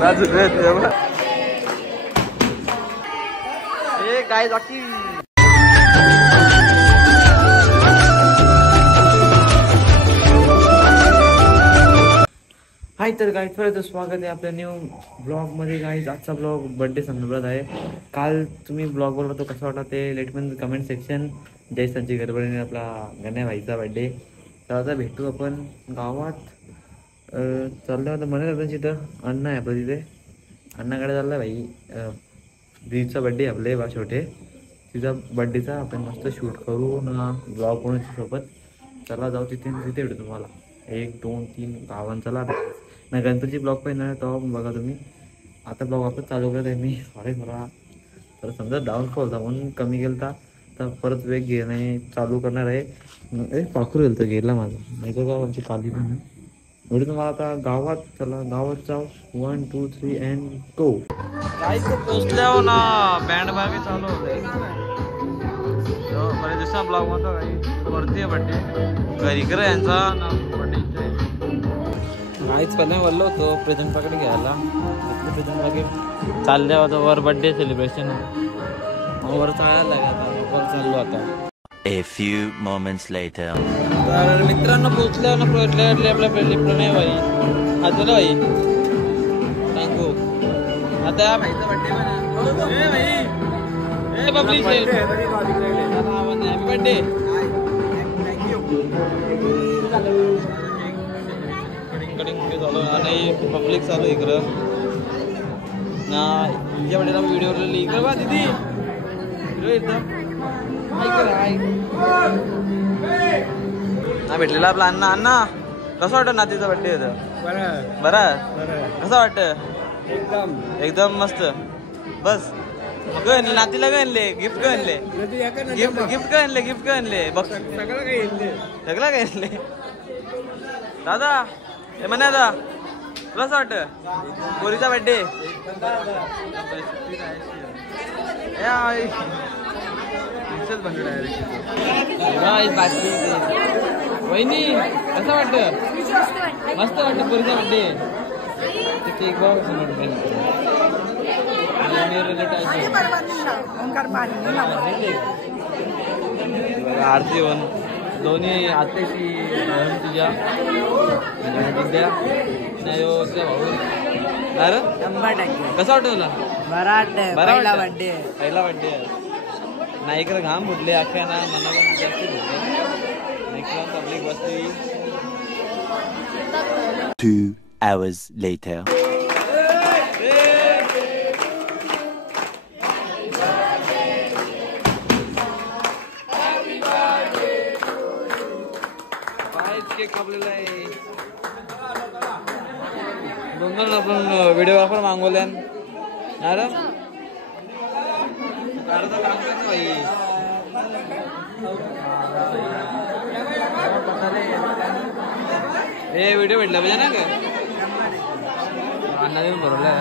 राजू काय जाकी हाय तर गाईज परत स्वागत आहे आपल्या न्यू ब्लॉग मध्ये. गाईज आजचा ब्लॉग बर्थडे संदर्भात आहे. काल तुम्ही ब्लॉग बघला तो कसा वाटला ते लेट मध्ये कमेंट सेक्शन. जय संजय गडबडीने आपला गण्या भाईचा बर्थडे. तर आता भेटू आपण गावात. चाललं होतं म्हणे आता तिथं अण्णा आहे आपलं, तिथे अण्णाकडे चाललं भाई. दीदीचा बर्थडे आपले बा छोटे, तिचा बर्थडेचा आपण मस्त शूट करू ना ब्लॉग कोणाच्या सोबत. चला जाऊ तिथे तिथे भेटू तुम्हाला 1 2 3 गावांचा ना गणपतीची ब्लॉग पाहिजे ना तेव्हा बघा तुम्ही. आता ब्लॉग आपण चालू करत आहे मी. सॉरी मला तर समजा डाऊनफॉल होता म्हणून कमी गेलता, तर परत वेग घेणे चालू करणार आहे. पाखरू गेलं तर गेला माझा नाही तर का आमची पाली पण एवढी. तुम्हाला आता गावात चला गावात जाऊ. 1 2 3 अँड गो. काहीच पोचल्या हो ना बँड बागे चालू होते. बरेच दिवसा ब्लॉग म्हणतो काही वरती आहे बड्डे घरी कर यांचा ना बड्डे. काहीच पहिला बोललो होतो प्रेझेंटकडे घ्यायला. प्रेझेंट बागे चालल्या होता वर बड्डे सेलिब्रेशन वर चालायला आता वर चाललो आता. A few moments later. तर मित्रांनो पोचल्या ना आपल्या प्रणय भाई आता ना भाई सांगू आता भाईचा बर्थडे म्हणा. ए भाई a public happy birthday. Thank you. Cutting झालं आणि पब्लिक चालू इकडं ना. हिच्या बर्थडेला व्हिडिओ इकडं बा दीदी एकदम ना भेटलेला आपला अण्णा. अण्णा कसं वाटतं नातीचा बर्थडे होता? बरं कसं वाटतं? एकदम मस्त. बस नातीला काय आणले गिफ्ट? काय आणले गिफ्ट? काय आणले बघ सगळं काय आणले दादा. हे म्हणे दादा तुला कसं वाटतं पोरीचा बर्थडे? वहिनी कसं वाटतं? मस्त वाटतं पोरीचा बर्थडे. केक आरती होऊन दोन्ही आत्याची तुझ्या विद्या भाऊ. अरे कसं वाटतं तुला? पहिला बर्थडे नाही इकडे घाम फुटले अख्ख्या ना मला पण जास्त फुटले. इकडं पब्लिक बसली. 2 hours later. केक कापलेला आहे. 2 आपण व्हिडिओ वापर मागवल्या. अरे भाई हे व्हिडिओ भेटला पाहिजे ना का अण्णा देऊन भरवला.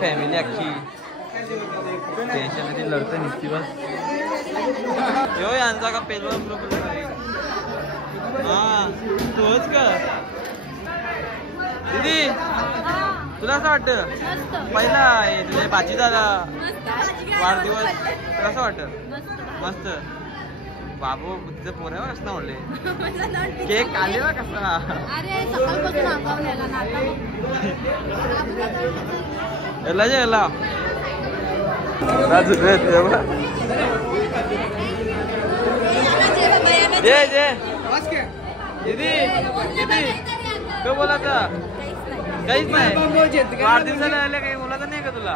फॅमिली अख्खी टेन्शन लढतं निघती बस. यो यांचा का पेलवा हा तोच का दीदी तुला असं वाटतं पहिला तुझ्या बाचीचा वाढदिवस कसं वाटतं? मस्त. बाबू तुझे पोऱ्यावर कसं आवडले केक आलेला कसा याला राजू जे दीदी काय बोलायचं? काहीच नाही. वाढदिवसाला आले काही बोलायचं नाही का तुला?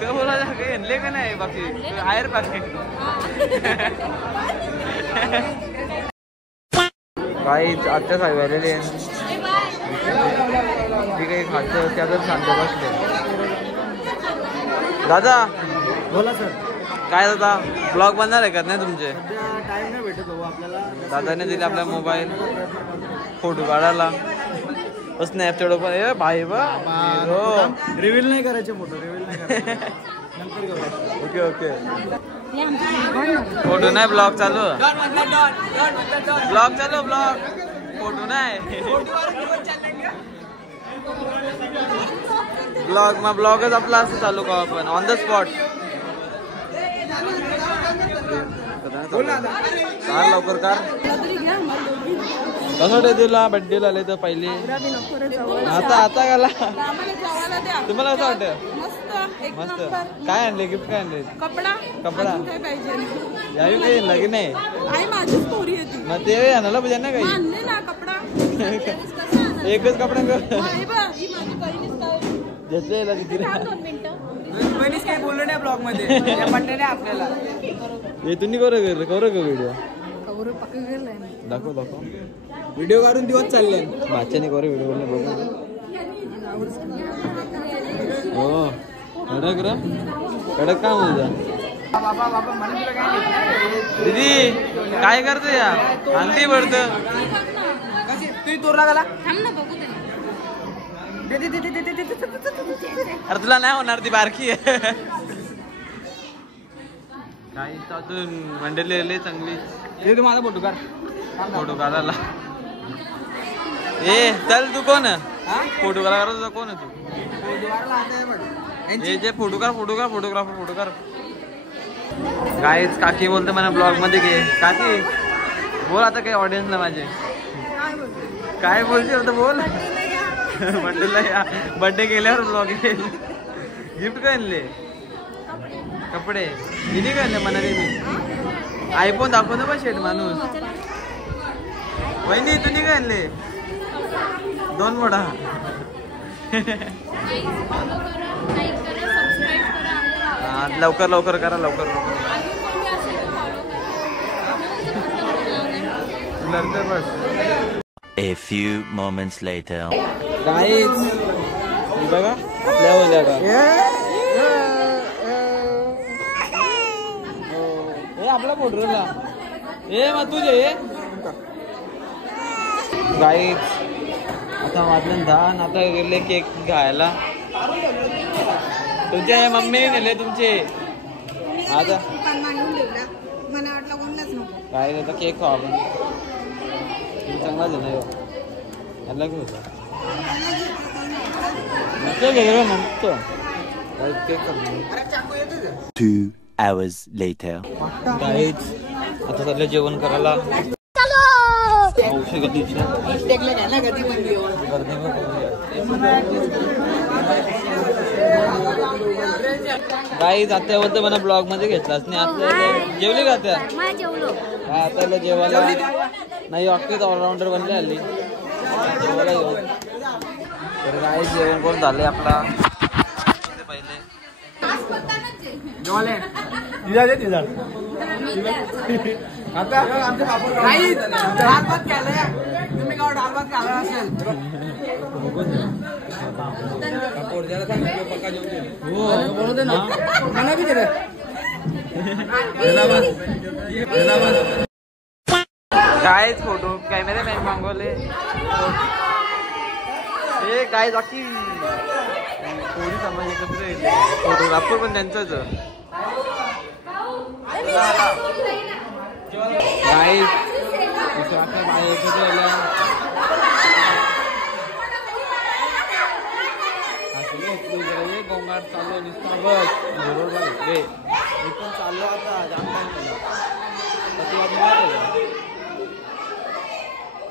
काय बोलायचं काही आणले का नाही? बाकी आहेर बाकी काही आत्या साहेब आलेले काही खाद्य त्यातच शांत बसले. दादा बोला सर. काय दादा ब्लॉग बनणार आहे का नाही तुमचे? टाइम नाही भेटत हो आपल्याला. दादाने दिले आपला मोबाईल फोटो काढायला. स्नॅप चढव पण ए भाई बा रिव्हील नाही करायचे फोटो. रिव्हील नाही करायचे नंतर करू. Okay okay. फोटो नाही ब्लॉग चालू. ब्लॉग चालू ब्लॉग फोटो नाही. ब्लॉगच आपला असं चालू का आपण ऑन द स्पॉट. कार लवकर कार कसं वाटतं तुला बड्डेला आले तर पहिले आता गेला तुम्हाला कसं वाटतं? मस्त. काय आणले गिफ्ट? काय आणले? कपडा यावी काही लगीन नाही मग ते आणायला पाहिजे ना काही. एकच कपडा घेतलेला तिथे काही बोललो नाही ब्लॉग मध्ये आपल्याला हे तुम्ही करू व्हिडिओ दाखव व्हिडिओ काढून दिवस चालले बाच्याने करू व्हिडिओ बघू. हो कडक काम होता. दीदी काय करते या आणती पडत तू तोरला गेला अरे तुला नाही होणार ती बारकी आहे. काही अजून मंडळी चांगली तू माझा फोटो काढ फोटो काढायला. ए चल तू कोण फोटो काढा तुझा कोण आहे तू? जे फोटोग्राफर. गाईच काकी बोलते मला ब्लॉग मध्ये घे. काकी बोल आता काही ऑडियन्सला माझे काय बोलते आता बोल. बड्डेला या बड्डे गेल्यावर ब्लॉग येईल. गिफ्ट काय आणले? कपडे दिदी काय आणले म्हणा मी आयफोन दाखवतो बा शेट माणूस. वहिनी तुम्ही काय आणले? 2 मोठा लवकर करा लवकर. A few moments later. Guys बघा आपल्या ओल्या का हे आपला फोटोला हे मग तुझे गाईज आता वाटलं धान आता गेले केक घ्यायला. तुमच्या मम्मीने नेले तुमचे आता काय आता केक खाऊ आपण. चांगला झाला याला काय होता केक 2 hours later. गाईज आता चाललं जेवण करायला. गाईज आता होतं मला ब्लॉग मध्ये घेतलाच नाही. आता जेवली का आता? आता जेवायला नाही अख्खीच ऑलराऊंडर बनले हल्ली जेवायला घेऊन. तर गाईज जेवण करून झालंय आपला पहिले आता डाळ भात खायला तुम्ही का डाळ भात खायला असेल गायच फोटो कॅमेरे मॅन मागवले. हे गाय बाकी थोडी समाज एकत्र येते फोटोग्राफर पण त्यांचंच गाईज एकत्र यायला गोंगाट चालू नुसता बस बरोबर घेतले पण चाललो आता जाम टाइम झाला.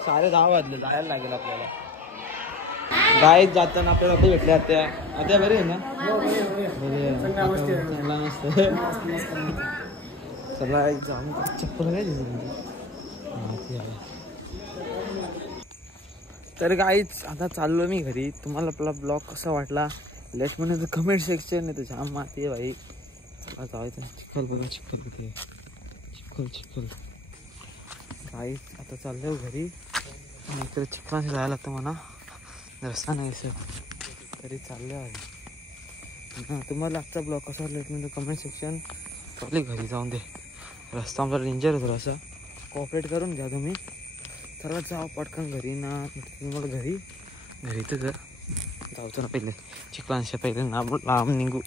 10:30 वाजले जायला लागेल आपल्याला. गाईत जाताना आपल्याला ते भेटले आता बरे आहे ना? चला जाऊन चप्पल काय तर गाईच आता चाललो मी घरी. तुम्हाला आपला ब्लॉग कसा वाटला लेट म्हणजे कमेंट सेक्शन आहे. तुझ्या माती आहे भाई. चला जायचं चिखल बघा चिखल कुठे चिखल गाईच आता चाललो घरी. इकडे चिखलाने जायला लागतं म्हणा रस्ता नाही सर तरी चाललं आहे. तुम्हाला आजचा ब्लॉग कसा वाटला म्हणजे कमेंट सेक्शन चालले घरी जाऊन दे. रस्ता आमचा डेंजर होतो असा कॉपरेट करून घ्या तुम्ही. चला जाऊ पटकन घरी ना तुम्हाला घरी तर जाऊचं ना पहिले चिखलांच्या पहिले ना लांब निघू.